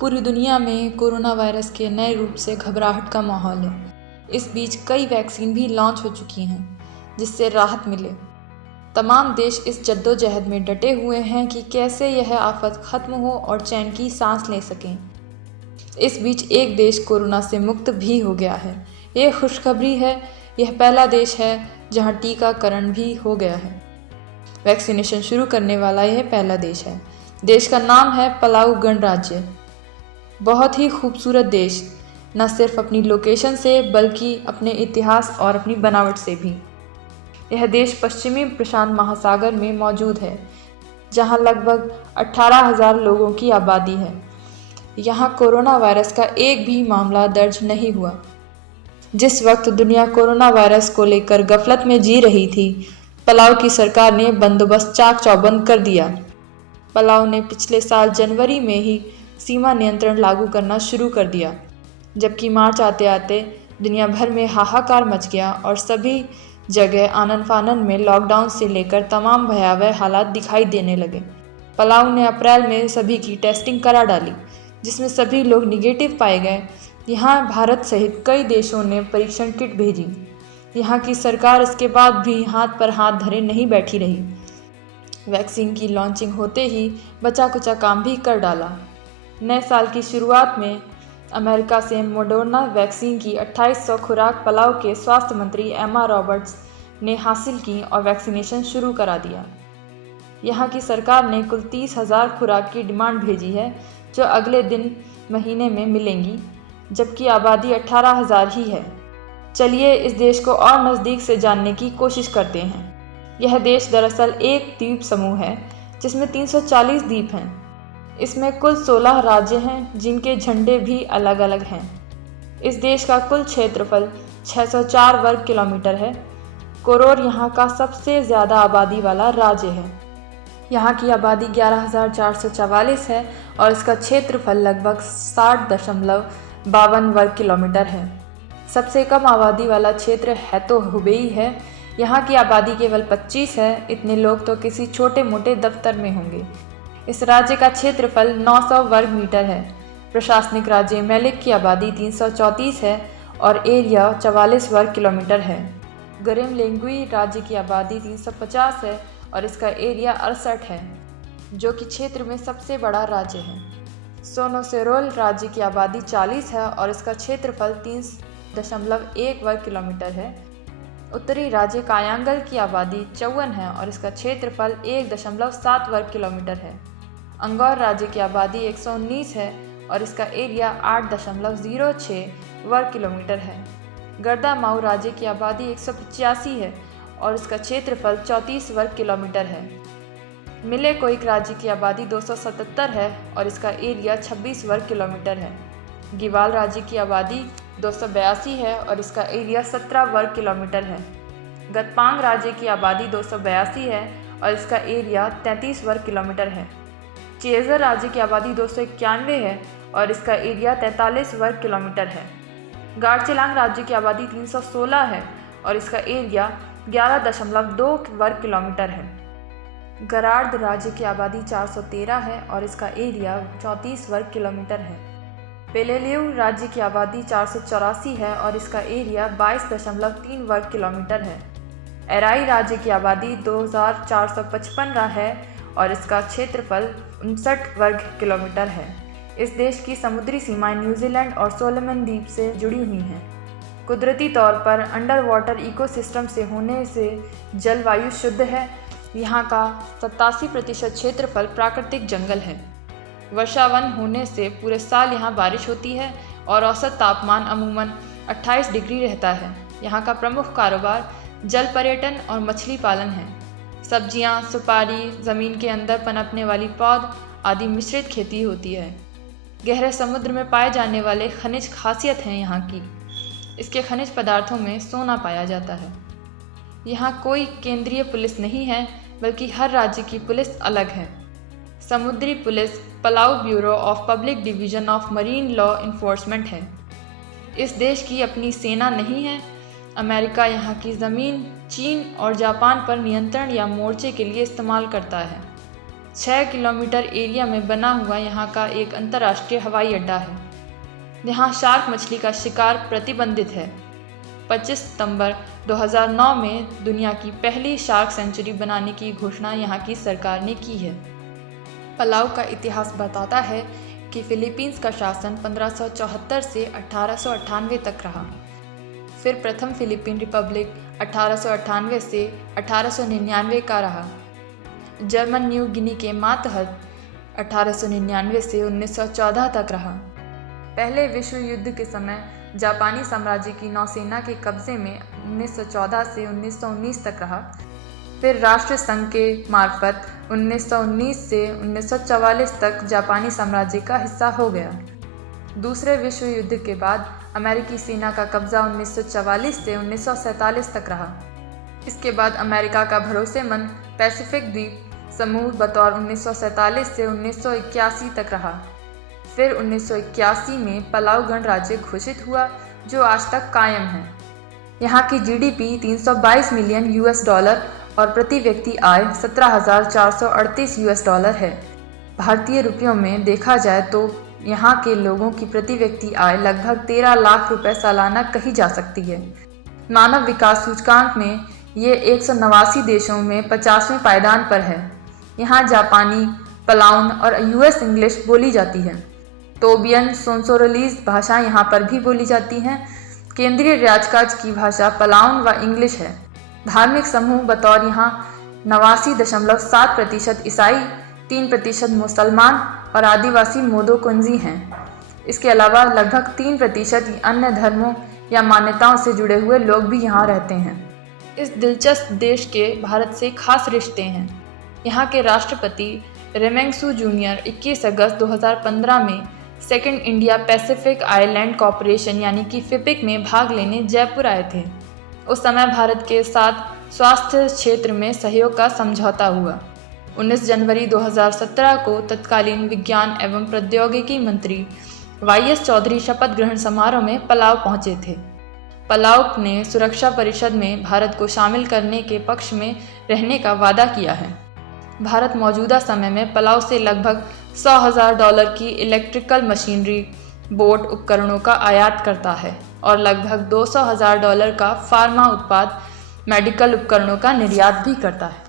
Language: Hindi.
पूरी दुनिया में कोरोना वायरस के नए रूप से घबराहट का माहौल है। इस बीच कई वैक्सीन भी लॉन्च हो चुकी हैं जिससे राहत मिले। तमाम देश इस जद्दोजहद में डटे हुए हैं कि कैसे यह आफत खत्म हो और चैन की सांस ले सकें। इस बीच एक देश कोरोना से मुक्त भी हो गया है। ये खुशखबरी है। यह पहला देश है जहां टीकाकरण भी हो गया है। वैक्सीनेशन शुरू करने वाला यह पहला देश है। देश का नाम है पलाऊ गणराज्य। बहुत ही खूबसूरत देश, न सिर्फ अपनी लोकेशन से बल्कि अपने इतिहास और अपनी बनावट से भी। यह देश पश्चिमी प्रशांत महासागर में मौजूद है, जहां लगभग 18,000 लोगों की आबादी है। यहाँ कोरोना वायरस का एक भी मामला दर्ज नहीं हुआ। जिस वक्त दुनिया कोरोना वायरस को लेकर गफलत में जी रही थी, पलाऊ की सरकार ने बंदोबस्त चाक चौबंद कर दिया। पलाऊ ने पिछले साल जनवरी में ही सीमा नियंत्रण लागू करना शुरू कर दिया, जबकि मार्च आते आते दुनिया भर में हाहाकार मच गया और सभी जगह आनन फानन में लॉकडाउन से लेकर तमाम भयावह हालात दिखाई देने लगे। पलाऊ ने अप्रैल में सभी की टेस्टिंग करा डाली, जिसमें सभी लोग निगेटिव पाए गए। यहाँ भारत सहित कई देशों ने परीक्षण किट भेजी। यहाँ की सरकार इसके बाद भी हाथ पर हाथ धरे नहीं बैठी रही। वैक्सीन की लॉन्चिंग होते ही बचा कुचा काम भी कर डाला। नए साल की शुरुआत में अमेरिका से मोडर्ना वैक्सीन की 2800 खुराक पलाऊ के स्वास्थ्य मंत्री एमा रॉबर्ट्स ने हासिल की और वैक्सीनेशन शुरू करा दिया। यहाँ की सरकार ने कुल 30,000 खुराक की डिमांड भेजी है, जो अगले दिन महीने में मिलेंगी, जबकि आबादी 18,000 ही है। चलिए इस देश को और नज़दीक से जानने की कोशिश करते हैं। यह देश दरअसल एक द्वीप समूह है जिसमें 340 द्वीप हैं। इसमें कुल 16 राज्य हैं जिनके झंडे भी अलग अलग हैं। इस देश का कुल क्षेत्रफल 604 वर्ग किलोमीटर है। कोरोर यहाँ का सबसे ज़्यादा आबादी वाला राज्य है। यहाँ की आबादी 11,444 है और इसका क्षेत्रफल लगभग 60.52 वर्ग किलोमीटर है। सबसे कम आबादी वाला क्षेत्र है तो हुबेई है। यहाँ की आबादी केवल 25 है। इतने लोग तो किसी छोटे मोटे दफ्तर में होंगे। इस राज्य का क्षेत्रफल 900 वर्ग मीटर है। प्रशासनिक राज्य मेलिक की आबादी 334 है और एरिया 44 वर्ग किलोमीटर है। गरेमलेंगुई राज्य की आबादी 350 है और इसका एरिया 68 है, जो कि क्षेत्र में सबसे बड़ा राज्य है। सोनोसेरोल राज्य की आबादी 40 है और इसका क्षेत्रफल 3.1 वर्ग किलोमीटर है। उत्तरी राज्य कायांगल की आबादी 54 है और इसका क्षेत्रफल 1.7 वर्ग किलोमीटर है। अंगौर राज्य की आबादी 119 है और इसका एरिया 8.06 वर्ग किलोमीटर है। गर्दामाऊ राज्य की आबादी 185 है और इसका क्षेत्रफल 34 वर्ग किलोमीटर है। मिलेकोइक राज्य की आबादी 277 है और इसका एरिया 26 वर्ग किलोमीटर है। गिवाल राज्य की आबादी 282 है और इसका एरिया 17 वर्ग किलोमीटर है। गतपांग राज्य की आबादी 282 है और इसका एरिया 33 वर्ग किलोमीटर है। चेज़र राज्य की आबादी 291 है और इसका एरिया 43 वर्ग किलोमीटर है। गारचेलांग राज्य की आबादी 316 है और इसका एरिया 11.2 वर्ग किलोमीटर है। गरार्ड राज्य की आबादी 413 है और इसका एरिया 34 वर्ग किलोमीटर है। पेलेलियू राज्य की आबादी 484 है और इसका एरिया 22.3 वर्ग किलोमीटर है। एराई राज्य की आबादी 2455 है और इसका क्षेत्रफल 59 वर्ग किलोमीटर है। इस देश की समुद्री सीमाएं न्यूजीलैंड और सोलोमन द्वीप से जुड़ी हुई हैं। कुदरती तौर पर अंडर वाटर इकोसिस्टम से होने से जलवायु शुद्ध है। यहाँ का 87% क्षेत्रफल प्राकृतिक जंगल है। वर्षावन होने से पूरे साल यहाँ बारिश होती है और औसत तापमान अमूमन 28 डिग्री रहता है। यहाँ का प्रमुख कारोबार जल पर्यटन और मछली पालन है। सब्जियाँ, सुपारी, ज़मीन के अंदर पनपने वाली पौध आदि मिश्रित खेती होती है। गहरे समुद्र में पाए जाने वाले खनिज खासियत हैं यहाँ की। इसके खनिज पदार्थों में सोना पाया जाता है। यहाँ कोई केंद्रीय पुलिस नहीं है, बल्कि हर राज्य की पुलिस अलग है। समुद्री police Palau bureau of public division of marine law enforcement है। इस देश की अपनी सेना नहीं है। अमेरिका यहाँ की ज़मीन चीन और जापान पर नियंत्रण या मोर्चे के लिए इस्तेमाल करता है। 6 किलोमीटर एरिया में बना हुआ यहाँ का एक अंतर्राष्ट्रीय हवाई अड्डा है। यहाँ शार्क मछली का शिकार प्रतिबंधित है। 25 सितंबर 2009 में दुनिया की पहली शार्क सेंचुरी बनाने की घोषणा यहाँ की सरकार ने की है। पलाऊ का इतिहास बताता है कि फिलीपींस का शासन 1574 से 1898 तक रहा। फिर प्रथम फिलीपीन रिपब्लिक 1898 से 1899 का रहा। जर्मन न्यू गिनी के मातहत 1899 से 1914 तक रहा। पहले विश्व युद्ध के समय जापानी साम्राज्य की नौसेना के कब्जे में 1914 से 1919 तक रहा। फिर राष्ट्र संघ के मार्फत 1919 से 1944 तक जापानी साम्राज्य का हिस्सा हो गया। दूसरे विश्व युद्ध के बाद अमेरिकी सेना का कब्जा 1944 से 1947 तक रहा। इसके बाद अमेरिका का भरोसेमंद पैसिफिक द्वीप समूह बतौर 1947 से 1981 तक रहा। फिर 1981 में पलाऊ गणराज्य घोषित हुआ, जो आज तक कायम है। यहाँ की जीडीपी 322 मिलियन यूएस डॉलर और प्रति व्यक्ति आय 17,438 यूएस डॉलर है। भारतीय रुपयों में देखा जाए तो यहाँ के लोगों की प्रति व्यक्ति आय लगभग 13 लाख रुपए सालाना कही जा सकती है। मानव विकास सूचकांक में ये 189 देशों में 50वें पायदान पर है। यहाँ जापानी, पलाउन और यूएस इंग्लिश बोली जाती है। तोबियन सोंसोरलीज भाषा यहाँ पर भी बोली जाती हैं। केंद्रीय राजकाज की भाषा पलाउन व इंग्लिश है। धार्मिक समूह बतौर यहाँ 89.7% ईसाई, 3% मुसलमान और आदिवासी मोदो-कुंजी हैं। इसके अलावा लगभग 3% अन्य धर्मों या मान्यताओं से जुड़े हुए लोग भी यहाँ रहते हैं। इस दिलचस्प देश के भारत से खास रिश्ते हैं। यहाँ के राष्ट्रपति रेमेंग्सू जूनियर 21 अगस्त 2015 में second India Pacific island corporation यानी कि फिपिक में भाग लेने जयपुर आए थे। उस समय भारत के साथ स्वास्थ्य क्षेत्र में सहयोग का समझौता हुआ। 19 जनवरी 2017 को तत्कालीन विज्ञान एवं प्रौद्योगिकी मंत्री वाईएस चौधरी शपथ ग्रहण समारोह में पलाऊ पहुंचे थे। पलाऊ ने सुरक्षा परिषद में भारत को शामिल करने के पक्ष में रहने का वादा किया है। भारत मौजूदा समय में पलाऊ से लगभग $100,000 की इलेक्ट्रिकल मशीनरी, बोट उपकरणों का आयात करता है और लगभग $200,000 का फार्मा उत्पाद, मेडिकल उपकरणों का निर्यात भी करता है।